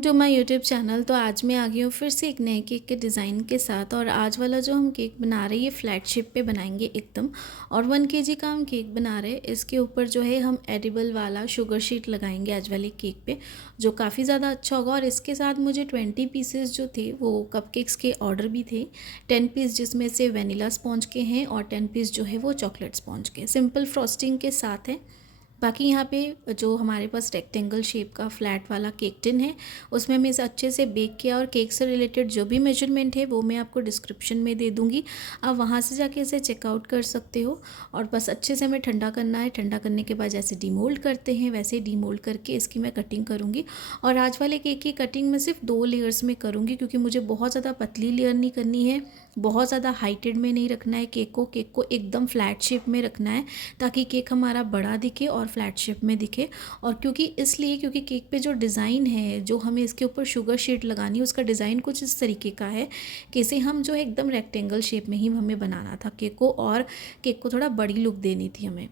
जो my YouTube channel. तो आज मैं आ गई हूँ फिर से एक नए केक के डिज़ाइन के साथ। और आज वाला जो हम केक बना रहे हैं ये फ्लैट शेप पे बनाएंगे एकदम। और 1 kg का हम केक बना रहे हैं। इसके ऊपर जो है हम एडिबल वाला शुगर शीट लगाएंगे आज वाले केक पे, जो काफ़ी ज़्यादा अच्छा होगा। और इसके साथ मुझे 20 पीसेस जो थे वो कपकेक्स के ऑर्डर भी थे। 10 पीस जिसमें से वेनिला स्पॉन्ज के हैं और 10 पीस जो है वो चॉकलेट स्पॉन्ज के सिंपल फ्रॉस्टिंग के साथ है। बाकी यहाँ पे जो हमारे पास रेक्टेंगल शेप का फ्लैट वाला केक टिन है उसमें मैं इसे अच्छे से बेक किया। और केक से रिलेटेड जो भी मेजरमेंट है वो मैं आपको डिस्क्रिप्शन में दे दूँगी, आप वहाँ से जाके इसे चेकआउट कर सकते हो। और बस अच्छे से हमें ठंडा करना है। ठंडा करने के बाद जैसे डीमोल्ड करते हैं वैसे ही डीमोल्ड करके इसकी मैं कटिंग करूँगी। और आज वाले केक की कटिंग मैं सिर्फ 2 लेयर्स में करूँगी, क्योंकि मुझे बहुत ज़्यादा पतली लेयर नहीं करनी है, बहुत ज़्यादा हाइटेड में नहीं रखना है केक को एकदम फ्लैट शेप में रखना है, ताकि केक हमारा बड़ा दिखे और फ्लैट शेप में दिखे। और क्योंकि केक पे जो डिज़ाइन है, जो हमें इसके ऊपर शुगर शीट लगानी है, उसका डिज़ाइन कुछ इस तरीके का है कि इसे हम जो है एकदम रेक्टेंगल शेप में ही हमें बनाना था केक को, और केक को थोड़ा बड़ी लुक देनी थी हमें।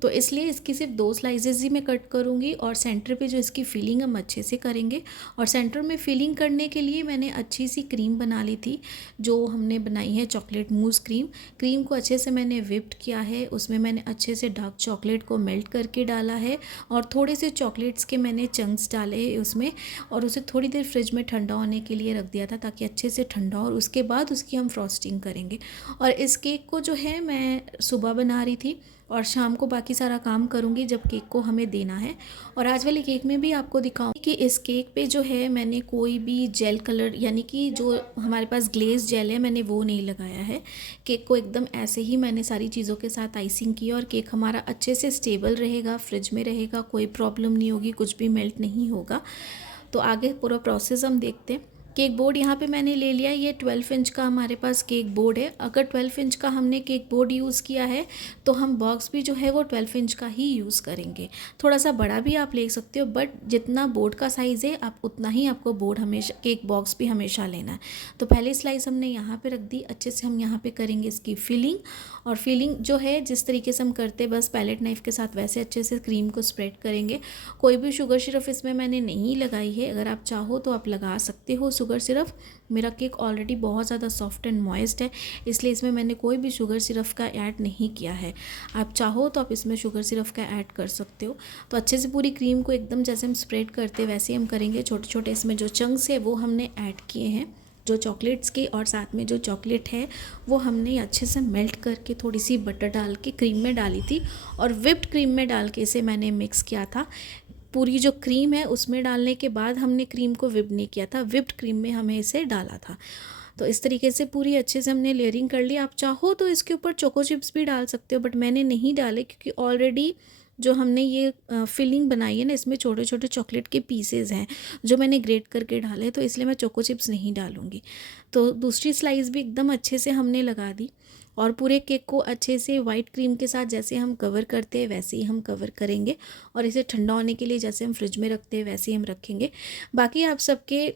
तो इसलिए इसकी सिर्फ 2 स्लाइसेस ही मैं कट करूँगी। और सेंटर पे जो इसकी फिलिंग हम अच्छे से करेंगे। और सेंटर में फिलिंग करने के लिए मैंने अच्छी सी क्रीम बना ली थी, जो हमने बनाई है चॉकलेट मूस क्रीम। क्रीम को अच्छे से मैंने विप्ड किया है, उसमें मैंने अच्छे से डार्क चॉकलेट को मेल्ट करके डाला है। और थोड़े से चॉकलेट्स के मैंने चंक्स डाले हैं उसमें, और उसे थोड़ी देर फ्रिज में ठंडा होने के लिए रख दिया था, ताकि अच्छे से ठंडा हो। और उसके बाद उसकी हम फ्रॉस्टिंग करेंगे। और इस केक को जो है मैं सुबह बना रही थी, और शाम को बाकी सारा काम करूँगी जब केक को हमें देना है। और आज वाले केक में भी आपको दिखाऊँ कि इस केक पे जो है मैंने कोई भी जेल कलर, यानी कि जो हमारे पास ग्लेज जेल है, मैंने वो नहीं लगाया है। केक को एकदम ऐसे ही मैंने सारी चीज़ों के साथ आइसिंग की। और केक हमारा अच्छे से स्टेबल रहेगा, फ्रिज में रहेगा, कोई प्रॉब्लम नहीं होगी, कुछ भी मेल्ट नहीं होगा। तो आगे पूरा प्रोसेस हम देखते हैं। केक बोर्ड यहाँ पे मैंने ले लिया, ये 12 इंच का हमारे पास केक बोर्ड है। अगर 12 इंच का हमने केक बोर्ड यूज़ किया है तो हम बॉक्स भी जो है वो 12 इंच का ही यूज़ करेंगे। थोड़ा सा बड़ा भी आप ले सकते हो, बट जितना बोर्ड का साइज़ है आप उतना ही आपको बोर्ड हमेशा, केक बॉक्स भी हमेशा लेना है। तो पहली स्लाइस हमने यहाँ पे रख दी। अच्छे से हम यहाँ पे करेंगे इसकी फिलिंग। और फिलिंग जो है जिस तरीके से हम करते बस पैलेट नाइफ़ के साथ, वैसे अच्छे से क्रीम को स्प्रेड करेंगे। कोई भी शुगर सिरप इसमें मैंने नहीं लगाई है, अगर आप चाहो तो आप लगा सकते हो शुगर सिरप। मेरा केक ऑलरेडी बहुत ज़्यादा सॉफ्ट एंड मॉइस्ट है, इसलिए इसमें मैंने कोई भी शुगर सिरप का ऐड नहीं किया है। आप चाहो तो आप इसमें शुगर सिरप का ऐड कर सकते हो। तो अच्छे से पूरी क्रीम को एकदम जैसे हम स्प्रेड करते वैसे ही हम करेंगे। छोटे छोटे इसमें जो चंक्स है वो हमने ऐड किए हैं, जो चॉकलेट्स के। और साथ में जो चॉकलेट है वो हमने अच्छे से मेल्ट करके थोड़ी सी बटर डाल के क्रीम में डाली थी, और विप्ड क्रीम में डाल के इसे मैंने मिक्स किया था। पूरी जो क्रीम है उसमें डालने के बाद हमने क्रीम को विप नहीं किया था, विप्ड क्रीम में हमें इसे डाला था। तो इस तरीके से पूरी अच्छे से हमने लेयरिंग कर ली। आप चाहो तो इसके ऊपर चोको चिप्स भी डाल सकते हो, बट मैंने नहीं डाले, क्योंकि ऑलरेडी जो हमने ये फिलिंग बनाई है ना, इसमें छोटे छोटे चॉकलेट के पीसेज हैं जो मैंने ग्रेट करके डाले, तो इसलिए मैं चोको चिप्स नहीं डालूँगी। तो दूसरी स्लाइस भी एकदम अच्छे से हमने लगा दी। और पूरे केक को अच्छे से वाइट क्रीम के साथ जैसे हम कवर करते हैं वैसे ही हम कवर करेंगे। और इसे ठंडा होने के लिए जैसे हम फ्रिज में रखते हैं वैसे ही हम रखेंगे। बाकी आप सबके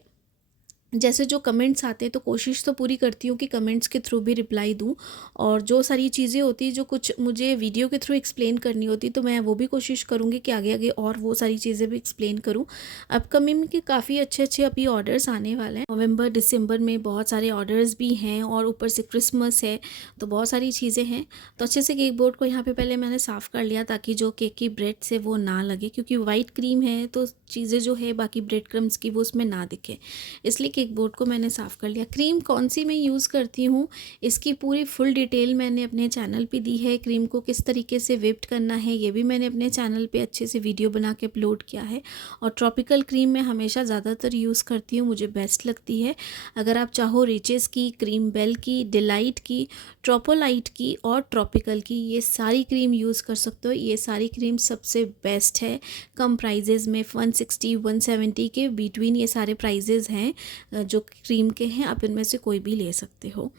जैसे जो कमेंट्स आते हैं, तो कोशिश तो पूरी करती हूँ कि कमेंट्स के थ्रू भी रिप्लाई दूँ। और जो सारी चीज़ें होती हैं जो कुछ मुझे वीडियो के थ्रू एक्सप्लेन करनी होती, तो मैं वो भी कोशिश करूँगी कि आगे आगे और वो सारी चीज़ें भी एक्सप्लेन करूँ। अपकमिंग के काफ़ी अच्छे अच्छे अभी ऑर्डर्स आने वाले हैं। नवंबर दिसंबर में बहुत सारे ऑर्डर्स भी हैं, और ऊपर से क्रिसमस है, तो बहुत सारी चीज़ें हैं। तो अच्छे से केक बोर्ड को यहाँ पे पहले मैंने साफ़ कर लिया, ताकि जो केक की ब्रेड से वो ना लगे, क्योंकि वाइट क्रीम है तो चीज़ें जो है बाकी ब्रेड क्रम्स की वो उसमें ना दिखे, इसलिए केक बोर्ड को मैंने साफ़ कर लिया। क्रीम कौन सी मैं यूज़ करती हूँ, इसकी पूरी फुल डिटेल मैंने अपने चैनल पे दी है। क्रीम को किस तरीके से विप्ड करना है ये भी मैंने अपने चैनल पे अच्छे से वीडियो बना के अपलोड किया है। और ट्रॉपिकल क्रीम मैं हमेशा ज़्यादातर यूज़ करती हूँ, मुझे बेस्ट लगती है। अगर आप चाहो रिचेस की, क्रीम बेल की, डिलाइट की, ट्रोपोलाइट की और ट्रॉपिकल की, ये सारी क्रीम यूज़ कर सकते हो। ये सारी क्रीम सबसे बेस्ट है कम प्राइजेज़ में, 160-170 के बिटवीन ये सारे प्राइजेज़ हैं जो क्रीम के हैं। आप इनमें से कोई भी ले सकते हो।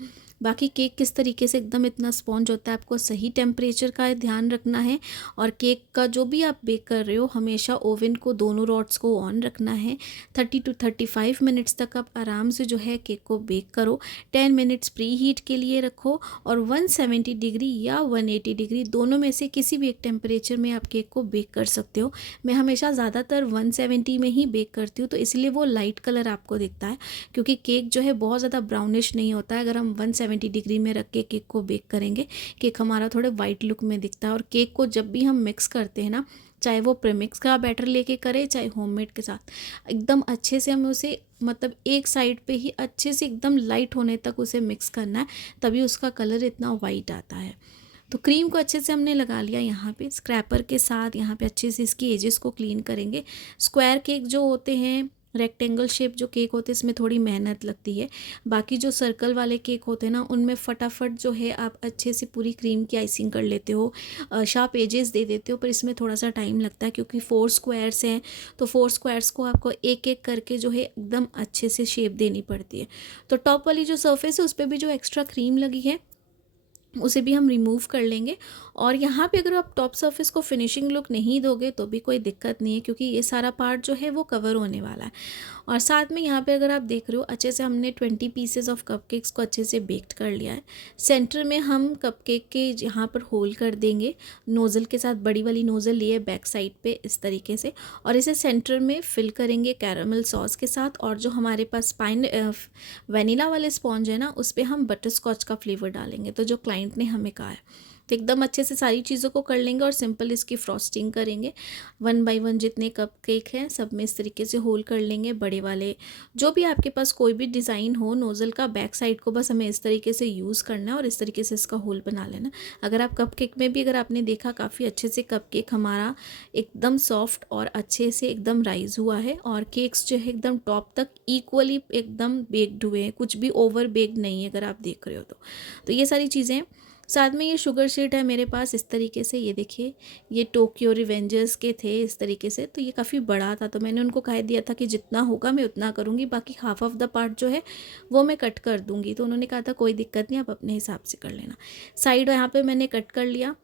बाकी केक किस तरीके से एकदम इतना स्पॉन्ज होता है, आपको सही टेम्परेचर का ध्यान रखना है। और केक का जो भी आप बेक कर रहे हो, हमेशा ओवन को दोनों रॉड्स को ऑन रखना है। 30 to 35 मिनट्स तक आप आराम से जो है केक को बेक करो। 10 मिनट्स प्री हीट के लिए रखो और 170 डिग्री या 180 डिग्री दोनों में से किसी भी एक टेम्परेचर में आप केक को बेक कर सकते हो। मैं हमेशा ज़्यादातर 170 में ही बेक करती हूँ, तो इसलिए वो लाइट कलर आपको दिखता है, क्योंकि केक जो है बहुत ज़्यादा ब्राउनिश नहीं होता है। अगर हम 170 डिग्री में रख के केक को बेक करेंगे, केक हमारा थोड़े वाइट लुक में दिखता है। और केक को जब भी हम मिक्स करते हैं ना, चाहे वो प्रीमिक्स का बैटर लेके करें चाहे होममेड के साथ, एकदम अच्छे से हमें उसे मतलब एक साइड पे ही अच्छे से एकदम लाइट होने तक उसे मिक्स करना है, तभी उसका कलर इतना वाइट आता है। तो क्रीम को अच्छे से हमने लगा लिया। यहाँ पे स्क्रैपर के साथ यहाँ पे अच्छे से इसकी एजेस को क्लीन करेंगे। स्क्वायर केक जो होते हैं, रेक्टेंगल शेप जो केक होते हैं, इसमें थोड़ी मेहनत लगती है। बाकी जो सर्कल वाले केक होते हैं ना, उनमें फटाफट जो है आप अच्छे से पूरी क्रीम की आइसिंग कर लेते हो, शार्प एजेस दे देते हो। पर इसमें थोड़ा सा टाइम लगता है, क्योंकि 4 स्क्वायर्स हैं, तो 4 स्क्वायर्स को आपको एक एक करके जो है एकदम अच्छे से शेप देनी पड़ती है। तो टॉप वाली जो सर्फेस है उस पर भी जो एक्स्ट्रा क्रीम लगी है उसे भी हम रिमूव कर लेंगे। और यहाँ पे अगर आप टॉप सरफेस को फिनिशिंग लुक नहीं दोगे तो भी कोई दिक्कत नहीं है, क्योंकि ये सारा पार्ट जो है वो कवर होने वाला है। और साथ में यहाँ पे अगर आप देख रहे हो, अच्छे से हमने 20 पीसेस ऑफ कपकेक्स को अच्छे से बेक्ड कर लिया है। सेंटर में हम कपकेक के यहाँ पर होल कर देंगे नोज़ल के साथ, बड़ी वाली नोज़ल लिए बैक साइड पे इस तरीके से, और इसे सेंटर में फिल करेंगे कैरामल सॉस के साथ। और जो हमारे पास वनीला वाले स्पॉन्ज है ना, उस पर हम बटर स्कॉच का फ्लेवर डालेंगे, तो जो क्लाइंट ने हमें कहा है। तो एकदम अच्छे से सारी चीज़ों को कर लेंगे और सिंपल इसकी फ्रॉस्टिंग करेंगे। 1 बाय 1 जितने कप केक हैं सब में इस तरीके से होल कर लेंगे, बड़े वाले। जो भी आपके पास कोई भी डिज़ाइन हो, नोज़ल का बैक साइड को बस हमें इस तरीके से यूज़ करना है और इस तरीके से इसका होल बना लेना। अगर आप कप केक में भी अगर आपने देखा, काफ़ी अच्छे से कप केक हमारा एकदम सॉफ्ट और अच्छे से एकदम राइज हुआ है, और केक्स जो है एकदम टॉप तक इक्वली एकदम बेक्ड हुए हैं, कुछ भी ओवर बेक्ड नहीं है अगर आप देख रहे हो तो ये सारी चीज़ें। साथ में ये शुगर शीट है मेरे पास इस तरीके से, ये देखिए, ये टोक्यो रिवेंजर्स के थे इस तरीके से। तो ये काफ़ी बड़ा था, तो मैंने उनको कह दिया था कि जितना होगा मैं उतना करूँगी, बाकी हाफ ऑफ द पार्ट जो है वो मैं कट कर दूँगी। तो उन्होंने कहा था कोई दिक्कत नहीं, आप अपने हिसाब से कर लेना। साइड यहाँ पे मैंने कट कर लिया।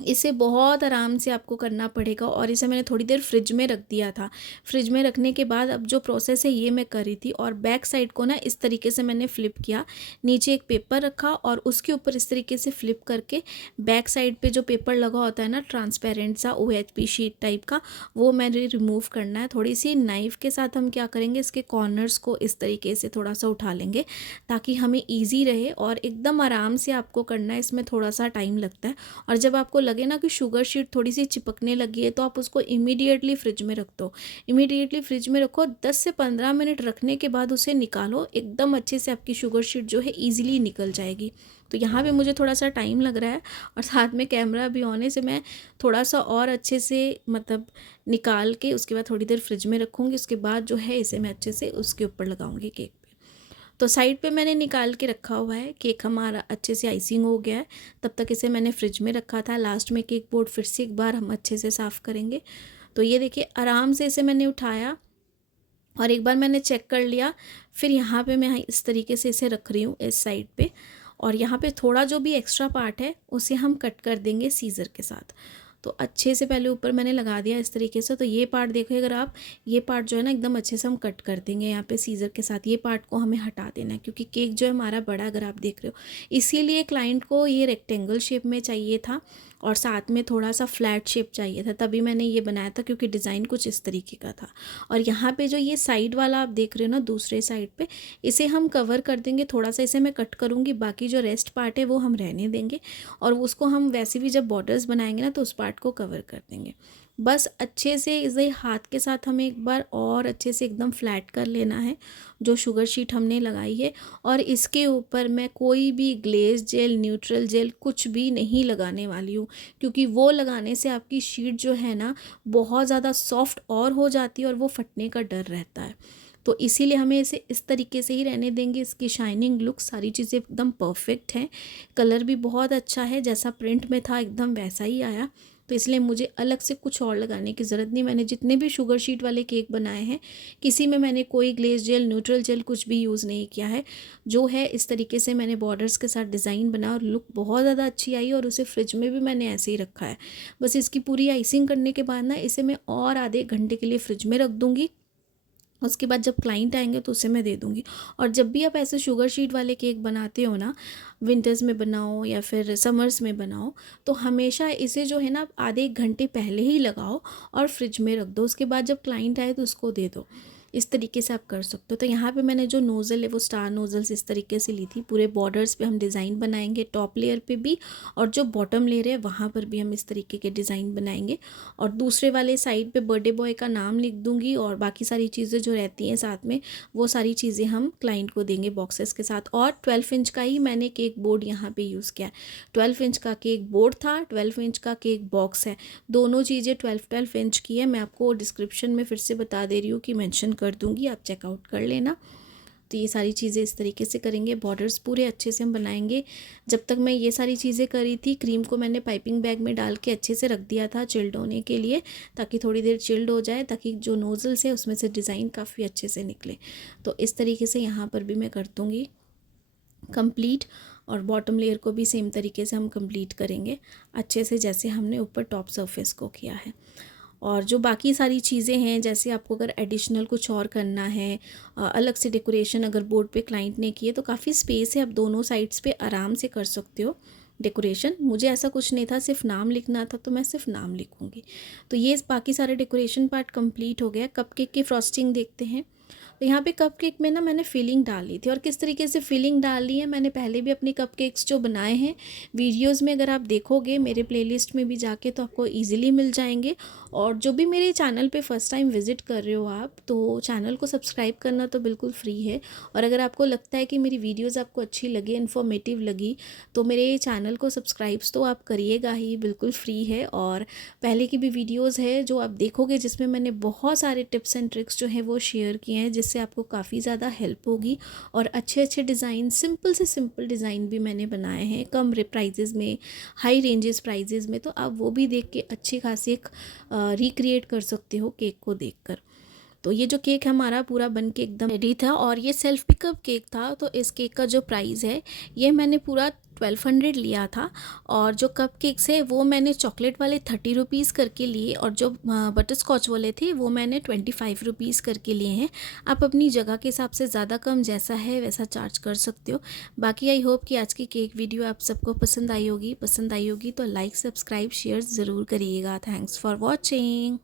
इसे बहुत आराम से आपको करना पड़ेगा, और इसे मैंने थोड़ी देर फ्रिज में रख दिया था। फ्रिज में रखने के बाद अब जो प्रोसेस है ये मैं कर रही थी, और बैक साइड को ना इस तरीके से मैंने फ्लिप किया। नीचे एक पेपर रखा और उसके ऊपर इस तरीके से फ्लिप करके बैक साइड पे जो पेपर लगा होता है ना, ट्रांसपेरेंट सा OHP शीट टाइप का, वो मैंने रिमूव करना है। थोड़ी सी नाइफ़ के साथ हम क्या करेंगे, इसके कॉर्नर्स को इस तरीके से थोड़ा सा उठा लेंगे, ताकि हमें ईजी रहे। और एकदम आराम से आपको करना है, इसमें थोड़ा सा टाइम लगता है। और जब आपको लगे ना कि शुगर शीट थोड़ी सी चिपकने लगी है, तो आप उसको इमीडिएटली फ्रिज में रख दो। इमीडिएटली फ्रिज में रखो, 10 से 15 मिनट रखने के बाद उसे निकालो, एकदम अच्छे से आपकी शुगर शीट जो है ईजिली निकल जाएगी। तो यहाँ पे मुझे थोड़ा सा टाइम लग रहा है, और साथ में कैमरा भी होने से मैं थोड़ा सा और अच्छे से मतलब निकाल के उसके बाद थोड़ी देर फ्रिज में रखूँगी। उसके बाद जो है इसे मैं अच्छे से उसके ऊपर लगाऊंगी केक। तो साइड पे मैंने निकाल के रखा हुआ है। केक हमारा अच्छे से आइसिंग हो गया है, तब तक इसे मैंने फ्रिज में रखा था। लास्ट में केक बोर्ड फिर से एक बार हम अच्छे से साफ़ करेंगे। तो ये देखिए, आराम से इसे मैंने उठाया और एक बार मैंने चेक कर लिया। फिर यहाँ पे मैं इस तरीके से इसे रख रही हूँ इस साइड पे, और यहाँ पे थोड़ा जो भी एक्स्ट्रा पार्ट है उसे हम कट कर देंगे सीज़र के साथ। तो अच्छे से पहले ऊपर मैंने लगा दिया इस तरीके से। तो ये पार्ट देखो, अगर आप ये पार्ट जो है ना एकदम अच्छे से हम कट कर देंगे यहाँ पे सीज़र के साथ। ये पार्ट को हमें हटा देना है, क्योंकि केक जो है हमारा बड़ा, अगर आप देख रहे हो, इसीलिए क्लाइंट को ये रेक्टेंगल शेप में चाहिए था और साथ में थोड़ा सा फ्लैट शेप चाहिए था, तभी मैंने ये बनाया था, क्योंकि डिज़ाइन कुछ इस तरीके का था। और यहाँ पे जो ये साइड वाला आप देख रहे हो ना, दूसरे साइड पे, इसे हम कवर कर देंगे। थोड़ा सा इसे मैं कट करूँगी, बाकी जो रेस्ट पार्ट है वो हम रहने देंगे, और उसको हम वैसे भी जब बॉर्डर्स बनाएंगे ना तो उस पार्ट को कवर कर देंगे। बस अच्छे से इसे हाथ के साथ हमें एक बार और अच्छे से एकदम फ्लैट कर लेना है जो शुगर शीट हमने लगाई है। और इसके ऊपर मैं कोई भी ग्लेज जेल, न्यूट्रल जेल कुछ भी नहीं लगाने वाली हूँ, क्योंकि वो लगाने से आपकी शीट जो है ना बहुत ज़्यादा सॉफ्ट और हो जाती है और वो फटने का डर रहता है। तो इसीलिए हमें इसे इस तरीके से ही रहने देंगे। इसकी शाइनिंग लुक, सारी चीज़ें एकदम परफेक्ट हैं। कलर भी बहुत अच्छा है, जैसा प्रिंट में था एकदम वैसा ही आया। तो तो इसलिए मुझे अलग से कुछ और लगाने की ज़रूरत नहीं। मैंने जितने भी शुगर शीट वाले केक बनाए हैं, किसी में मैंने कोई ग्लेज जेल, न्यूट्रल जेल कुछ भी यूज़ नहीं किया है। जो है इस तरीके से मैंने बॉर्डर्स के साथ डिज़ाइन बनाया और लुक बहुत ज़्यादा अच्छी आई, और उसे फ्रिज में भी मैंने ऐसे ही रखा है। बस इसकी पूरी आइसिंग करने के बाद ना इसे मैं और आधे 1 घंटे के लिए फ्रिज में रख दूँगी। उसके बाद जब क्लाइंट आएंगे तो उसे मैं दे दूँगी। और जब भी आप ऐसे शुगर शीट वाले केक बनाते हो ना, विंटर्स में बनाओ या फिर समर्स में बनाओ, तो हमेशा इसे जो है ना आधे 1 घंटे पहले ही लगाओ और फ्रिज में रख दो। उसके बाद जब क्लाइंट आए तो उसको दे दो। इस तरीके से आप कर सकते हो। तो यहाँ पे मैंने जो नोज़ल है वो स्टार नोज़ल्स इस तरीके से ली थी। पूरे बॉर्डर्स पे हम डिज़ाइन बनाएंगे, टॉप लेयर पे भी, और जो बॉटम लेयर है वहाँ पर भी हम इस तरीके के डिज़ाइन बनाएंगे। और दूसरे वाले साइड पे बर्थडे बॉय का नाम लिख दूँगी, और बाकी सारी चीज़ें जो रहती हैं साथ में वो सारी चीज़ें हम क्लाइंट को देंगे बॉक्सेस के साथ। और 12 इंच का ही मैंने केक बोर्ड यहाँ पे यूज़ किया है। 12 इंच का केक बोर्ड था, 12 इंच का केक बॉक्स है। दोनों चीज़ें 12-12 इंच की है। मैं आपको डिस्क्रिप्शन में फिर से बता दे रही हूँ कि मेंशन कर दूँगी, आप चेकआउट कर लेना। तो ये सारी चीज़ें इस तरीके से करेंगे। बॉर्डर्स पूरे अच्छे से हम बनाएंगे। जब तक मैं ये सारी चीज़ें करी थी, क्रीम को मैंने पाइपिंग बैग में डाल के अच्छे से रख दिया था चिल्ड होने के लिए, ताकि थोड़ी देर चिल्ड हो जाए, ताकि जो नोज़ल्स है उसमें से डिज़ाइन काफ़ी अच्छे से निकले। तो इस तरीके से यहाँ पर भी मैं कर दूँगी कंप्लीट। और बॉटम लेयर को भी सेम तरीके से हम कंप्लीट करेंगे अच्छे से, जैसे हमने ऊपर टॉप सरफेस को किया है। और जो बाकी सारी चीज़ें हैं, जैसे आपको अगर एडिशनल कुछ और करना है, अलग से डेकोरेशन अगर बोर्ड पे क्लाइंट ने की है, तो काफ़ी स्पेस है, आप दोनों साइड्स पे आराम से कर सकते हो डेकोरेशन। मुझे ऐसा कुछ नहीं था, सिर्फ नाम लिखना था, तो मैं सिर्फ नाम लिखूँगी। तो ये बाकी सारे डेकोरेशन पार्ट कंप्लीट हो गया। कपकेक की फ्रॉस्टिंग देखते हैं। तो यहाँ पे कपकेक में ना मैंने फिलिंग डाली थी, और किस तरीके से फिलिंग डाली है मैंने पहले भी अपने कपकेक्स जो बनाए हैं वीडियोस में, अगर आप देखोगे मेरे प्लेलिस्ट में भी जाके तो आपको इजीली मिल जाएंगे। और जो भी मेरे चैनल पे फर्स्ट टाइम विज़िट कर रहे हो आप, तो चैनल को सब्सक्राइब करना तो बिल्कुल फ्री है। और अगर आपको लगता है कि मेरी वीडियोज़ आपको अच्छी लगी, इन्फॉर्मेटिव लगी, तो मेरे चैनल को सब्सक्राइब्स तो आप करिएगा ही, बिल्कुल फ्री है। और पहले की भी वीडियोज़ है जो आप देखोगे, जिसमें मैंने बहुत सारे टिप्स एंड ट्रिक्स जो हैं वो शेयर किए हैं, जिससे आपको काफ़ी ज़्यादा हेल्प होगी। और अच्छे अच्छे डिज़ाइन, सिंपल से सिंपल डिज़ाइन भी मैंने बनाए हैं कम प्राइजेज़ में, हाई रेंजेस प्राइजेज़ में। तो आप वो भी देख के अच्छी खासी एक रिक्रिएट कर सकते हो केक को देखकर। तो ये जो केक हमारा पूरा बन के एकदम रेडी था, और ये सेल्फ पिकअप केक था। तो इस केक का जो प्राइस है, ये मैंने पूरा 1200 लिया था। और जो कप केक्स है वो मैंने चॉकलेट वाले 30 रुपीज़ करके लिए, और जो बटर स्कॉच वाले थे वो मैंने 25 रुपीज़ करके लिए हैं। आप अपनी जगह के हिसाब से ज़्यादा कम जैसा है वैसा चार्ज कर सकते हो। बाकी आई होप कि आज की केक वीडियो आप सबको पसंद आई होगी। तो लाइक, सब्सक्राइब, शेयर ज़रूर करिएगा। Thanks for watching.